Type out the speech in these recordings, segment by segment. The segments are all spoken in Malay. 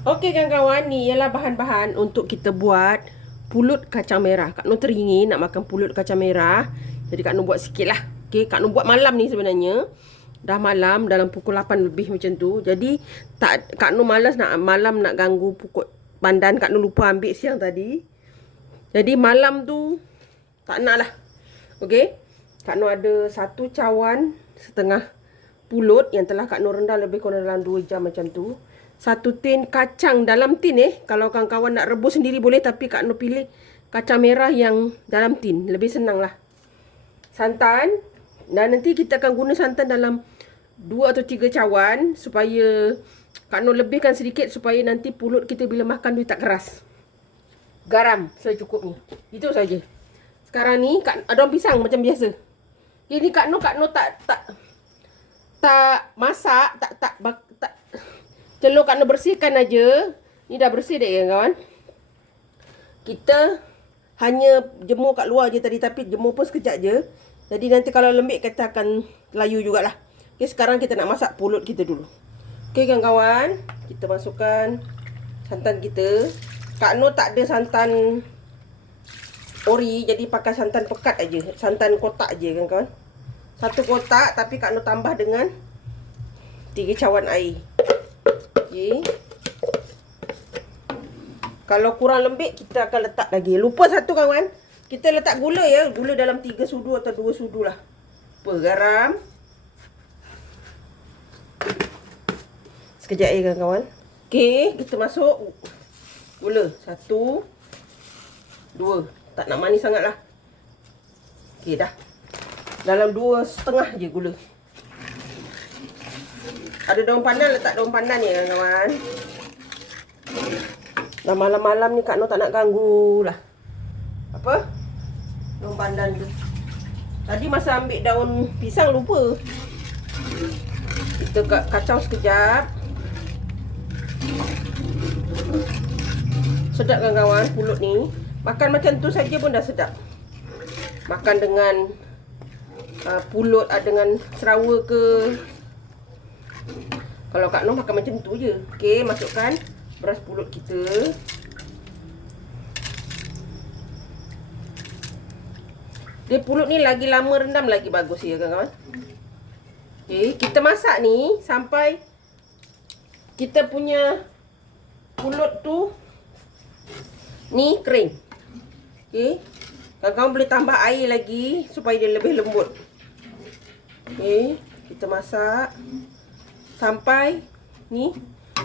Okey kawan-kawan, ni ialah bahan-bahan untuk kita buat pulut kacang merah. Kak Nur teringin nak makan pulut kacang merah. Jadi Kak Nur buat sikit lah. Okey, Kak Nur buat malam ni sebenarnya. Dah malam, dalam pukul 8 lebih macam tu. Jadi Kak Nur malas nak malam nak ganggu pukul pandan. Kak Nur lupa ambil siang tadi. Jadi malam tu tak nak lah. Okey. Kak Nur ada 1 cawan setengah pulut yang telah Kak Nur rendam lebih kurang dalam 2 jam macam tu. 1 tin kacang dalam tin Kalau kawan-kawan nak rebus sendiri boleh, tapi Kak Nur pilih kacang merah yang dalam tin. Lebih senang lah. Santan. Dan nanti kita akan guna santan dalam 2 atau 3 cawan supaya Kak Nur lebihkan sedikit supaya nanti pulut kita bila makan dia tak keras. Garam secukupnya. Itu saja. Sekarang ni daun pisang macam biasa. Ini Kak Nur tak masak, tak celur. Kak Nur bersihkan aja. Ni dah bersih dah ya kawan. Kita hanya jemur kat luar je tadi, tapi jemur pun sekejap je. Jadi nanti kalau lembik kita akan layu jugalah. Okey, sekarang kita nak masak pulut kita dulu. Okey kawan-kawan, kita masukkan santan kita. Kak Nur tak ada santan ori, jadi pakai santan pekat aja, santan kotak aja kawan-kawan. 1 kotak, tapi Kak Nur tambah dengan 3 cawan air. Okey. Kalau kurang lembik, kita akan letak lagi. Lupa satu kawan. Kita letak gula ya. Gula dalam 3 sudu atau 2 sudu lah. Garam. Sekejap ya kawan-kawan. Okey, kita masuk gula. 1, 2. Tak nak manis sangat lah. Okey dah. Dalam 2,5 je gula. Ada daun pandan, letak daun pandan ya kawan. Dah malam-malam ni Kak Nur tak nak ganggu lah. Apa? Daun pandan tu. Tadi masa ambil daun pisang lupa. Kita kacau sekejap. Sedap kan kawan pulut ni. Makan macam tu saja pun dah sedap. Makan dengan pulut dengan serawa ke. Kalau Kak Nur makan macam tu je. Okey, masukkan beras pulut kita. Dia pulut ni lagi lama rendam lagi bagus ya kawan-kawan. Okey, kita masak ni sampai kita punya pulut tu ni kering. Okey. Kawan-kawan boleh tambah air lagi supaya dia lebih lembut. Okey, kita masak sampai ni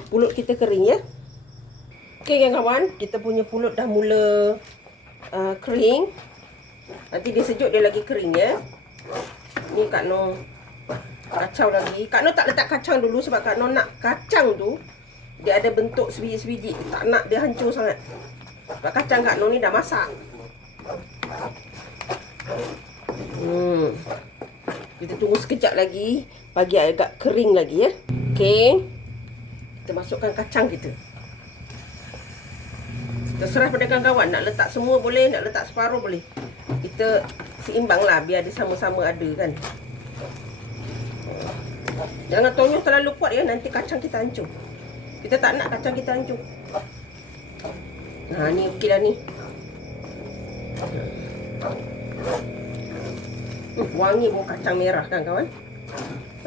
pulut kita kering ya. Okey kawan-kawan, kita punya pulut dah mula kering. Nanti dia sejuk dia lagi kering ya. Ni Kak Nur kacau lagi. Kak Nur tak letak kacang dulu sebab Kak Nur nak kacang tu dia ada bentuk sebiji-sebiji. Tak nak dia hancur sangat. Sebab kacang Kak Nur ni dah masak. Kita tunggu sekejap lagi bagi agak kering lagi ya. Okey. Kita masukkan kacang kita. Terserah pada kawan-kawan nak letak semua boleh, nak letak separuh boleh. Kita seimbang lah biar dia sama-sama ada kan. Jangan tonyoh terlalu kuat ya, nanti kacang kita hancur. Kita tak nak kacang kita hancur. Nah, ni okey dah ni. Wangi bau kacang merah kan kawan.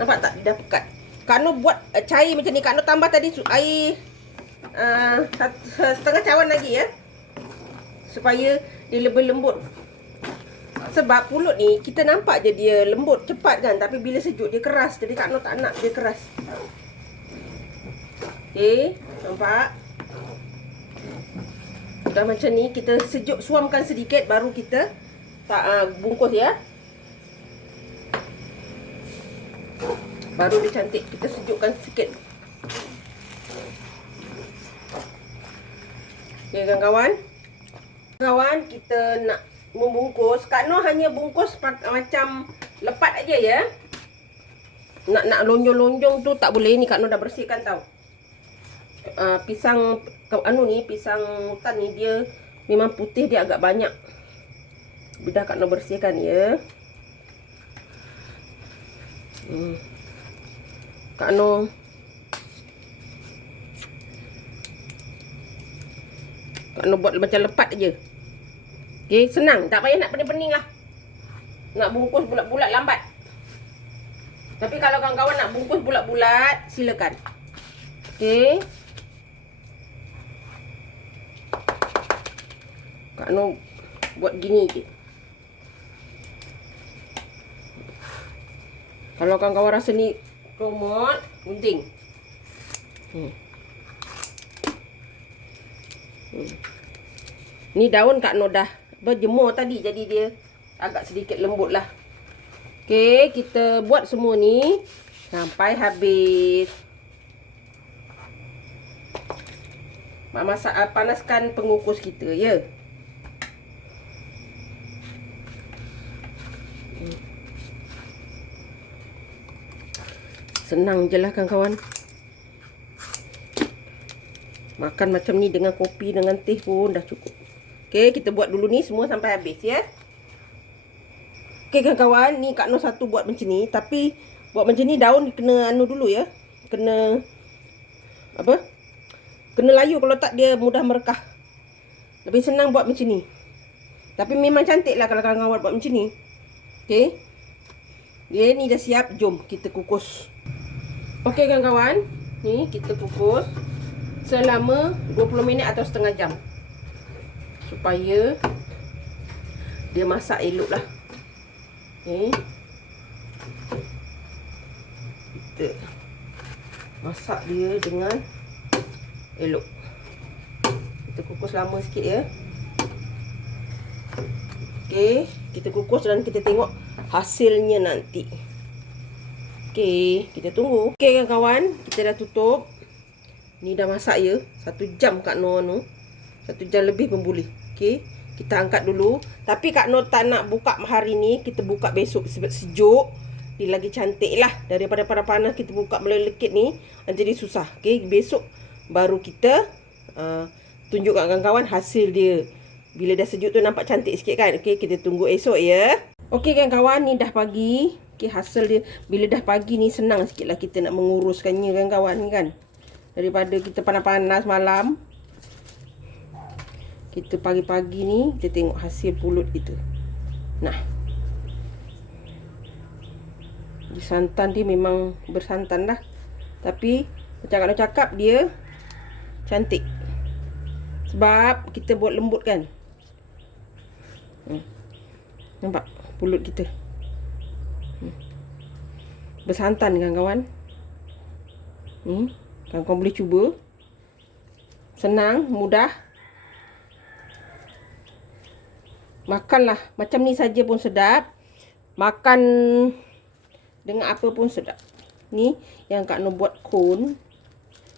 Nampak tak dia dah pekat. Kak Nur buat cair macam ni. Kak Nur tambah tadi air setengah cawan lagi ya. Supaya dia lebih lembut. Sebab pulut ni kita nampak je dia lembut cepat kan, tapi bila sejuk dia keras. Jadi Kak Nur tak nak dia keras. Okey, nampak? Dah macam ni kita sejuk, suamkan sedikit baru kita bungkus ya. Baru dia cantik. Kita sejukkan sikit. Okey kawan-kawan. Kawan, kita nak membungkus. Kak Nur hanya bungkus macam lepat aja ya. Nak lonjong-lonjong tu tak boleh. Ni Kak Nur dah bersihkan tau. Pisang pisang hutan ni dia memang putih, dia agak banyak. Dah Kak Nur bersihkan ya. Kak Nur Kak Noh buat macam lepat je. Okay, senang. Tak payah nak pening-pening lah. Nak bungkus bulat-bulat lambat. Tapi kalau kawan-kawan nak bungkus bulat-bulat, silakan. Okay. Kak Noh buat gini je. Kalau kawan-kawan rasa ni komod, gunting. Ni daun Kak Noh dah berjemur tadi, jadi dia agak sedikit lembut lah. Okey, kita buat semua ni sampai habis. Masak, panaskan pengukus kita, ya. Senang je lah kawan-kawan. Makan macam ni dengan kopi, dengan teh pun dah cukup. Okey, kita buat dulu ni semua sampai habis, ya. Okey kawan-kawan, ni Kak Noh satu buat macam ni. Tapi buat macam ni daun kena anu dulu ya. Kena apa? Kena layu, kalau tak dia mudah merekah. Lebih senang buat macam ni. Tapi memang cantik lah kalau kawan-kawan buat macam ni. Okey. Dia ni dah siap, jom kita kukus. Okey kawan-kawan, ni kita kukus selama 20 minit atau setengah jam. Supaya dia masak elok lah. Okay. Kita masak dia dengan elok. Kita kukus lama sikit ya. Okay, kita kukus dan kita tengok hasilnya nanti. Okay, kita tunggu. Okay kawan-kawan, kita dah tutup. Ni dah masak ya. 1 jam Kak Noh anu. 1 jam lebih pun boleh. Okay, kita angkat dulu. Tapi Kak Noh tak nak buka hari ni, kita buka besok sebab sejuk. Dia lagi cantik lah. Daripada panas-panas kita buka melelekit ni, jadi susah. Okay, besok baru kita tunjuk kat kawan-kawan hasil dia. Bila dah sejuk tu nampak cantik sikit kan. Okay, kita tunggu esok ya. Okay kawan-kawan, ni dah pagi. Okay, hasil dia bila dah pagi ni senang sikit lah kita nak menguruskannya kawan-kawan ni kan. Daripada kita panas-panas malam, kita pagi-pagi ni kita tengok hasil pulut kita. Nah, di santan dia memang bersantan lah. Tapi macam Kak Noh cakap, dia cantik sebab kita buat lembut kan. Nampak pulut kita bersantan kan kawan. Kawan-kawan boleh cuba. Senang, mudah. Makanlah macam ni saja pun sedap. Makan dengan apa pun sedap. Ni yang Kak Noh buat kon.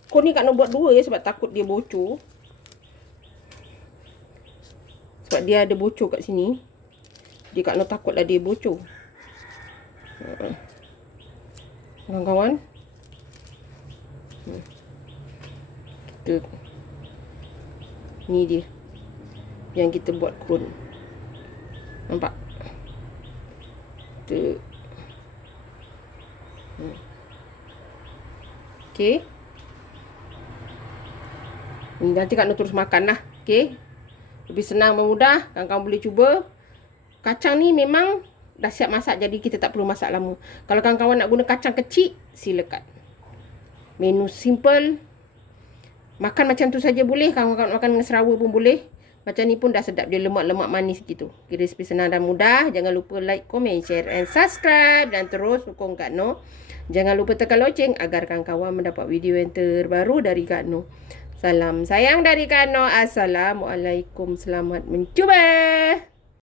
Kon ni Kak Noh buat 2 ya, sebab takut dia bocor. Sebab dia ada bocor kat sini. Jadi Kak Noh takutlah dia bocor. Kawan-kawan, kita ni dia yang kita buat kon. Nampak? Kita okey. Nanti Kak Noh terus makan lah. Okey. Lebih senang, memudah. Kawan-kawan boleh cuba. Kacang ni memang dah siap masak, jadi kita tak perlu masak lama. Kalau kawan-kawan nak guna kacang kecil, silakan. Menu simple. Makan macam tu saja boleh. Kawan-kawan makan dengan serawa pun boleh. Macam ni pun dah sedap. Dia lemak-lemak manis gitu. Resipi senang dan mudah. Jangan lupa like, komen, share and subscribe. Dan terus dukung Kak Noh. Jangan lupa tekan loceng agar kawan-kawan mendapat video yang terbaru dari Kak Noh. Salam sayang dari Kak Noh. Assalamualaikum. Selamat mencuba.